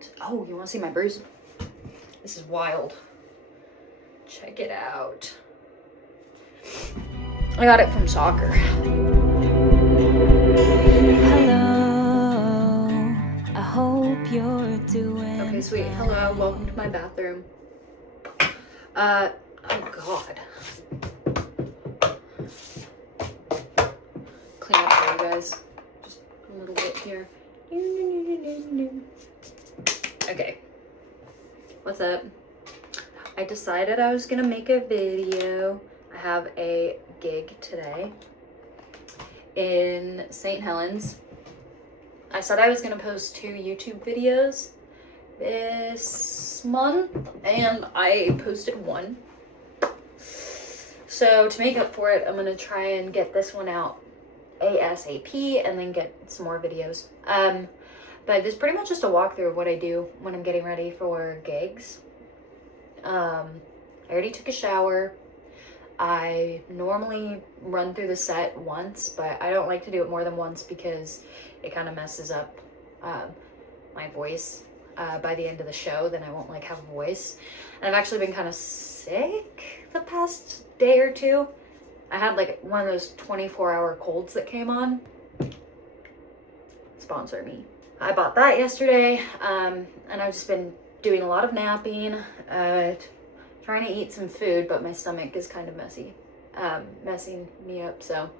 And oh, you want to see my bruise? This is wild. Check it out. I got it from soccer. Hello, I hope you're doing okay, sweet. Hello, welcome to my bathroom. Oh god. Clean up for you guys. Just a little bit here. Okay. What's up? I decided I was gonna make a video. I have a gig today in St. Helens. I said I was gonna post 2 YouTube videos this month, and I posted 1. So to make up for it, I'm gonna try and get this one out ASAP and then get some more videos. But this is pretty much just a walkthrough of what I do when I'm getting ready for gigs. I already took a shower. I normally run through the set once, but I don't like to do it more than once because it kind of messes up my voice by the end of the show. Then I won't have a voice. And I've actually been kind of sick the past day or 2. I had one of those 24-hour colds that came on. Sponsor me. I bought that yesterday, and I've just been doing a lot of napping, trying to eat some food, but my stomach is kind of messing me up. So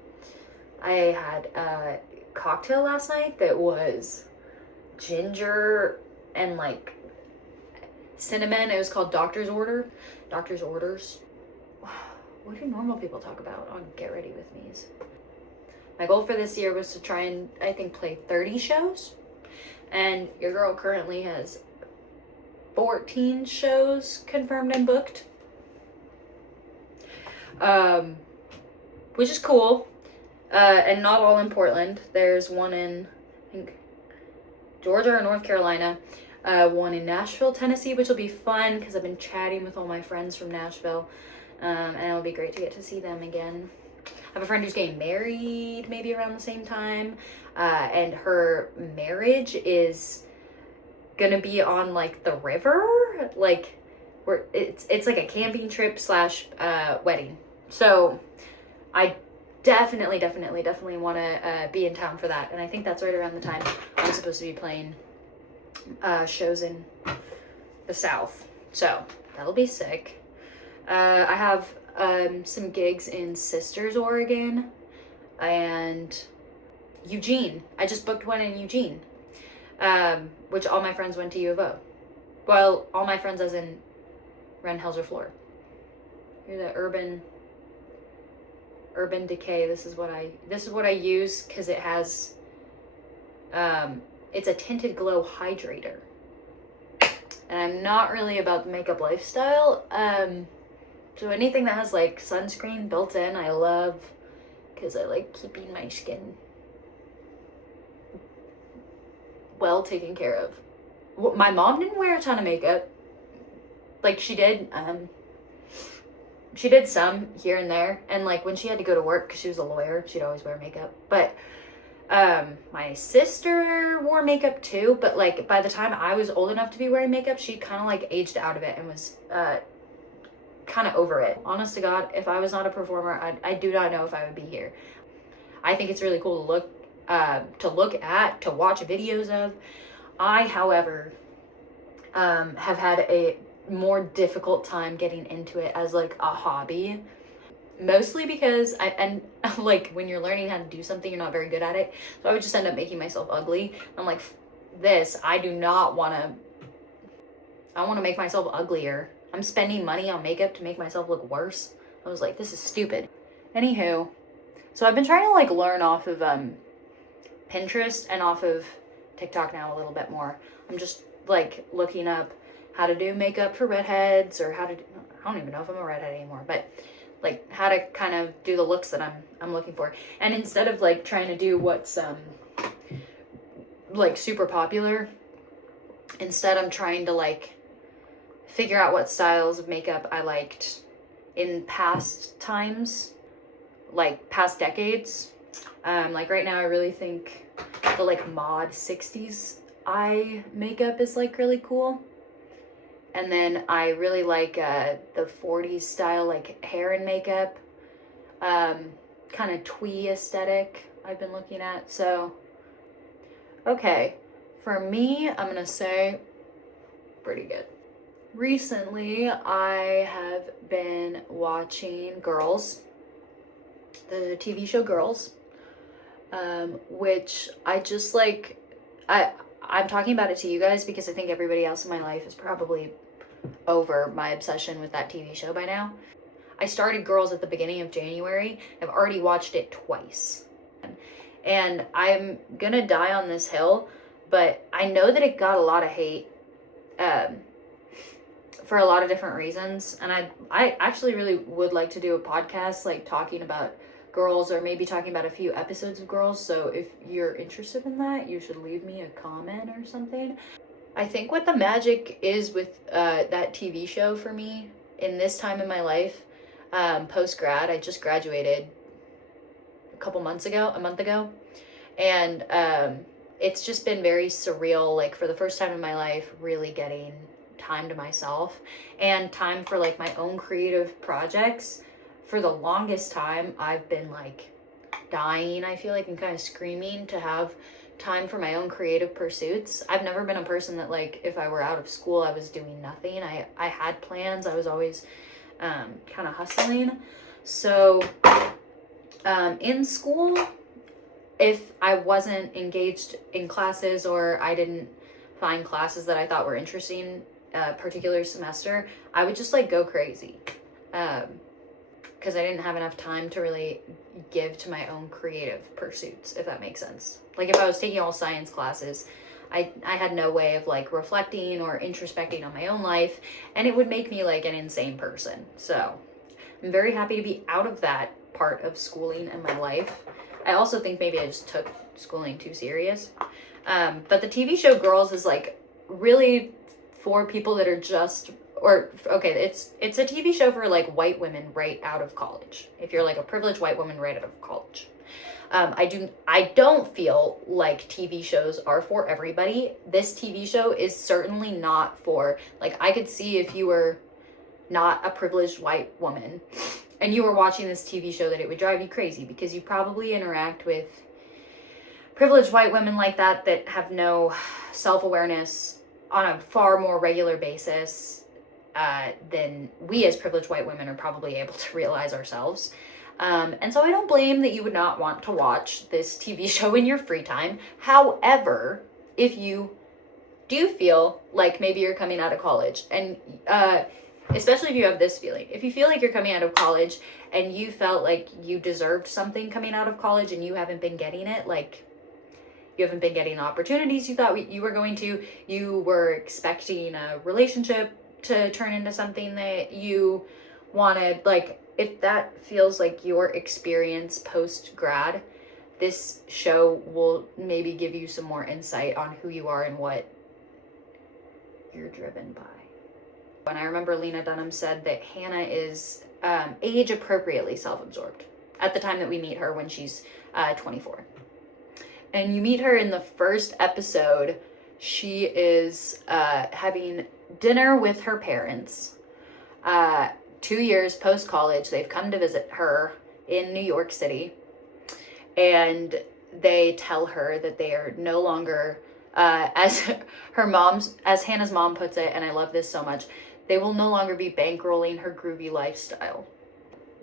I had a cocktail last night that was ginger and cinnamon. It was called Doctor's Orders. What do normal people talk about on Get Ready With Me's? My goal for this year was to try and, I think, play 30 shows. And your girl currently has 14 shows confirmed and booked. Which is cool. And not all in Portland. There's one in, I think, Georgia or North Carolina. One in Nashville, Tennessee, which will be fun because I've been chatting with all my friends from Nashville. And it'll be great to get to see them again. I have a friend who's getting married maybe around the same time. And her marriage is gonna be on the river. Where it's like a camping trip / wedding. So I definitely want to be in town for that. And I think that's right around the time I'm supposed to be playing shows in the South. So that'll be sick. I have some gigs in Sisters, Oregon, and Eugene. I just booked one in Eugene, which all my friends went to U of O. Well, all my friends as in Ren Helzer Floor. Here's the Urban Decay. This is what I use because it has it's a tinted glow hydrator. And I'm not really about the makeup lifestyle. So anything that has sunscreen built in, I love, because I like keeping my skin well taken care of. Well, my mom didn't wear a ton of makeup. She did some here and there. And when she had to go to work, because she was a lawyer, she'd always wear makeup. But my sister wore makeup too, but by the time I was old enough to be wearing makeup, she kind of aged out of it and was kind of over it. Honest to God, if I was not a performer, I do not know if I would be here. I think it's really cool to look at, to watch videos of. I, however, have had a more difficult time getting into it as a hobby. Mostly because when you're learning how to do something, you're not very good at it. So I would just end up making myself ugly. I'm like, I do not want to. I want to make myself uglier. I'm spending money on makeup to make myself look worse. I was like, this is stupid. Anywho, so I've been trying to learn off of Pinterest and off of TikTok now a little bit more. I'm just looking up how to do makeup for redheads, or how to do, I don't even know if I'm a redhead anymore, but how to kind of do the looks that I'm looking for. And instead of trying to do what's super popular, instead I'm trying to figure out what styles of makeup I liked in past times, past decades. Right now I really think the mod 60s eye makeup is like really cool. And then I really like the 40s style, like hair and makeup, kind of twee aesthetic I've been looking at. So, okay, for me, I'm gonna say pretty good. Recently, I have been watching Girls, the TV show Girls, which I just like. I'm talking about it to you guys because I think everybody else in my life is probably over my obsession with that TV show by now. I started Girls at the beginning of January. I've already watched it twice. And I'm gonna die on this hill, but I know that it got a lot of hate for a lot of different reasons. And I actually really would like to do a podcast like talking about Girls, or maybe talking about a few episodes of Girls. So if you're interested in that, you should leave me a comment or something. I think what the magic is with that TV show for me in this time in my life, post-grad, I just graduated a month ago, and it's just been very surreal, like for the first time in my life, really getting time to myself and time for like my own creative projects. For the longest time, I've been like dying, I feel like, and kind of screaming to have time for my own creative pursuits. I've never been a person that, like, if I were out of school, I was doing nothing. I had plans. I was always kind of hustling. So in school, if I wasn't engaged in classes or I didn't find classes that I thought were interesting a particular semester, I would just like go crazy. Because I didn't have enough time to really give to my own creative pursuits, if that makes sense. Like if I was taking all science classes, I had no way of like reflecting or introspecting on my own life, and it would make me like an insane person. So I'm very happy to be out of that part of schooling in my life. I also think maybe I just took schooling too serious. But the TV show Girls is like really for people that are just, or okay, it's a TV show for like white women right out of college. If you're like a privileged white woman right out of college. I don't feel like TV shows are for everybody. This TV show is certainly not for, like, I could see if you were not a privileged white woman and you were watching this TV show that it would drive you crazy, because you probably interact with privileged white women like that have no self-awareness on a far more regular basis than we as privileged white women are probably able to realize ourselves. And so I don't blame that you would not want to watch this TV show in your free time. However, if you do feel like maybe you're coming out of college, and especially if you have this feeling, if you feel like you're coming out of college and you felt like you deserved something coming out of college and you haven't been getting it, like you haven't been getting the opportunities you thought you were going to, you were expecting a relationship to turn into something that you wanted, like if that feels like your experience post-grad, this show will maybe give you some more insight on who you are and what you're driven by. And I remember Lena Dunham said that Hannah is age appropriately self-absorbed at the time that we meet her when she's 24. And you meet her in the first episode. She is having dinner with her parents. 2 years post-college, they've come to visit her in New York City. And they tell her that they are no longer, as Hannah's mom puts it, and I love this so much, they will no longer be bankrolling her groovy lifestyle.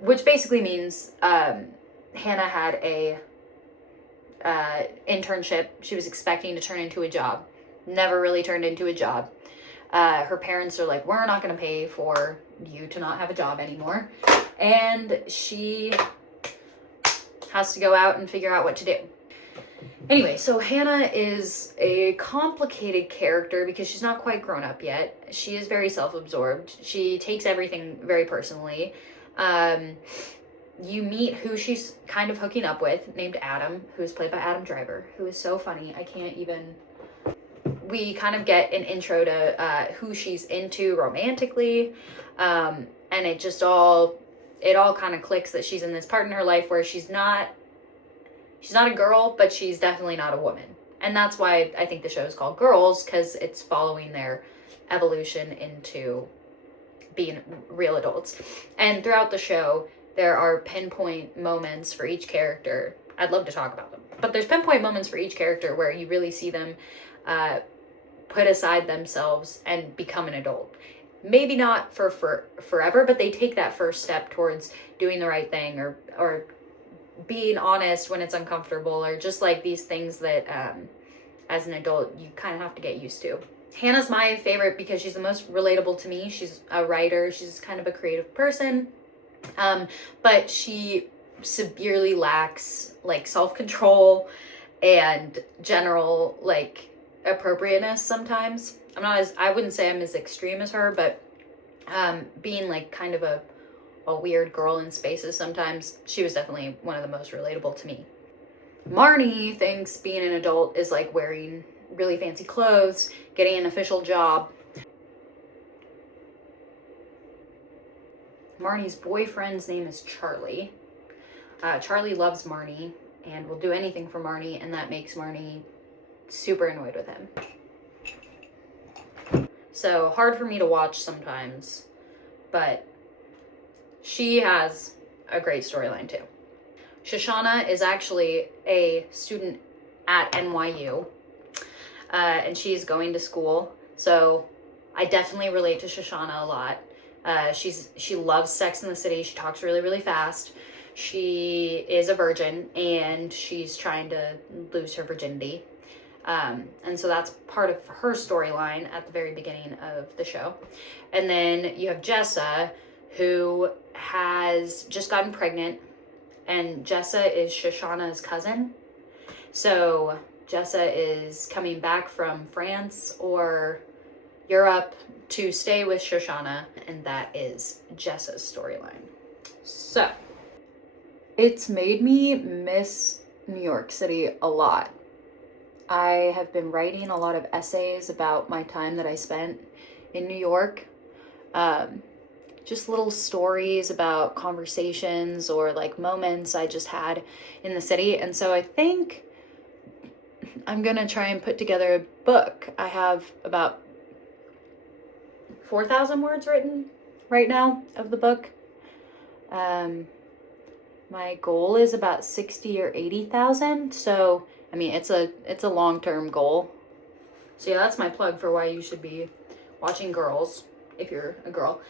Which basically means Hannah had a internship she was expecting to turn into a job. Never really turned into a job. Her parents are like, we're not going to pay for you to not have a job anymore. And she has to go out and figure out what to do. Anyway, so Hannah is a complicated character because she's not quite grown up yet. She is very self-absorbed. She takes everything very personally. You meet who she's kind of hooking up with, named Adam, who is played by Adam Driver, who is so funny. I can't even... We kind of get an intro to who she's into romantically, and it all kind of clicks that she's in this part in her life where she's not a girl, but she's definitely not a woman. And that's why I think the show is called Girls, because it's following their evolution into being real adults. And throughout the show, there are pinpoint moments for each character. I'd love to talk about them, but there's pinpoint moments for each character where you really see them put aside themselves and become an adult. Maybe not for forever, but they take that first step towards doing the right thing, or being honest when it's uncomfortable, or just like these things that as an adult you kind of have to get used to. Hannah's my favorite because she's the most relatable to me. She's a writer, she's kind of a creative person, but she severely lacks like self-control and general like appropriateness sometimes. I wouldn't say I'm as extreme as her, but being like kind of a weird girl in spaces sometimes, she was definitely one of the most relatable to me. Marnie thinks being an adult is like wearing really fancy clothes, getting an official job. Marnie's boyfriend's name is Charlie. Charlie loves Marnie and will do anything for Marnie, and that makes Marnie super annoyed with him. So hard for me to watch sometimes, but she has a great storyline too. Shoshana is actually a student at NYU, and she's going to school. So I definitely relate to Shoshana a lot. She loves Sex in the City. She talks really, really fast. She is a virgin, and she's trying to lose her virginity. And so that's part of her storyline at the very beginning of the show. And then you have Jessa, who has just gotten pregnant, and Jessa is Shoshana's cousin. So Jessa is coming back from France or Europe to stay with Shoshana, and that is Jessa's storyline. So it's made me miss New York City a lot. I have been writing a lot of essays about my time that I spent in New York. Just little stories about conversations or like moments I just had in the city. And so I think I'm gonna try and put together a book. I have about 4,000 words written right now of the book. My goal is about 60 or 80,000. So, I mean, it's a long-term goal. So yeah, that's my plug for why you should be watching Girls if you're a girl.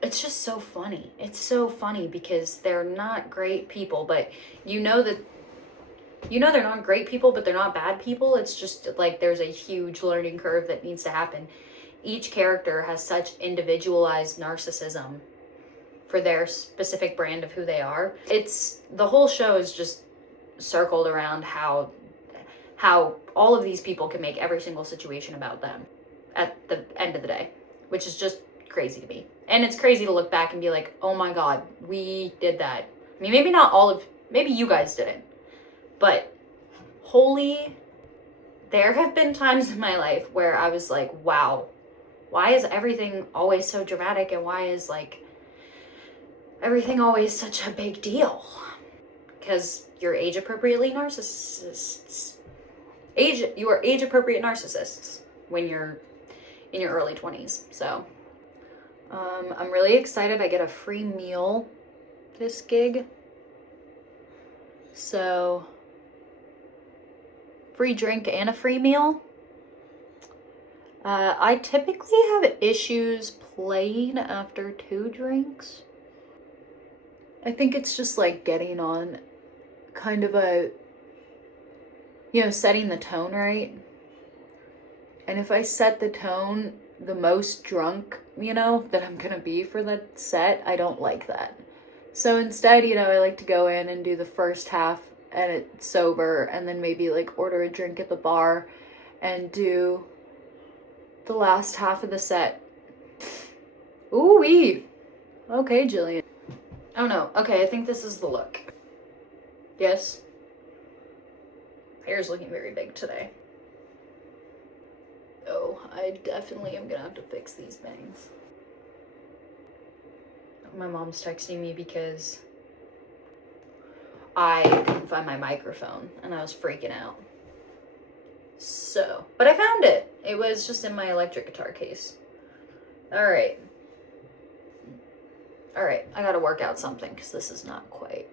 It's just so funny. It's so funny because they're not great people, but you know they're not great people, but they're not bad people. It's just like there's a huge learning curve that needs to happen. Each character has such individualized narcissism for their specific brand of who they are. The whole show is just circled around how all of these people can make every single situation about them at the end of the day, which is just crazy to me. And it's crazy to look back and be like, oh my God, we did that. I mean, maybe you guys didn't, but there have been times in my life where I was like, wow, why is everything always so dramatic, and why is like everything always such a big deal? Because you're age-appropriate narcissists when you're in your early 20s. So I'm really excited. I get a free meal this gig. So free drink and a free meal. I typically have issues playing after 2 drinks. I think it's just like getting on kind of setting the tone right. And if I set the tone the most drunk, that I'm gonna be for the set, I don't like that. So instead, I like to go in and do the first half and it's sober, and then maybe like order a drink at the bar and do the last half of the set. Ooh-wee. Okay, Jillian. Oh no, okay, I think this is the look. Yes? Hair's looking very big today. Oh, I definitely am gonna have to fix these bangs. My mom's texting me because I couldn't find my microphone and I was freaking out. So, but I found it. It was just in my electric guitar case. All right. I gotta work out something because this is not quite,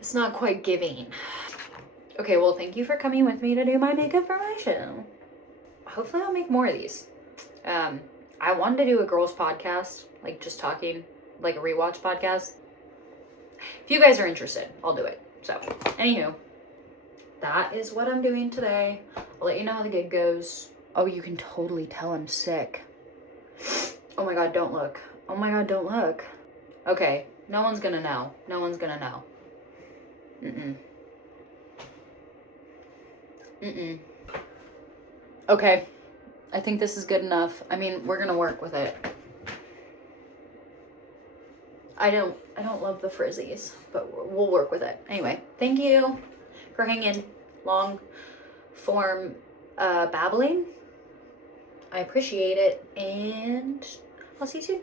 it's not quite giving. Okay, well, thank you for coming with me to do my makeup for my show. Hopefully I'll make more of these. I wanted to do a girls podcast, like just talking, like a rewatch podcast. If you guys are interested, I'll do it. So, anywho, that is what I'm doing today. I'll let you know how the gig goes. Oh, you can totally tell I'm sick. Oh my God, don't look. Oh my God, don't look. Okay, no one's gonna know. No one's gonna know. Okay, I think this is good enough. I mean, we're gonna work with it. I don't love the frizzies, but we'll work with it. Anyway, thank you for hanging long form babbling. I appreciate it, and I'll see you soon.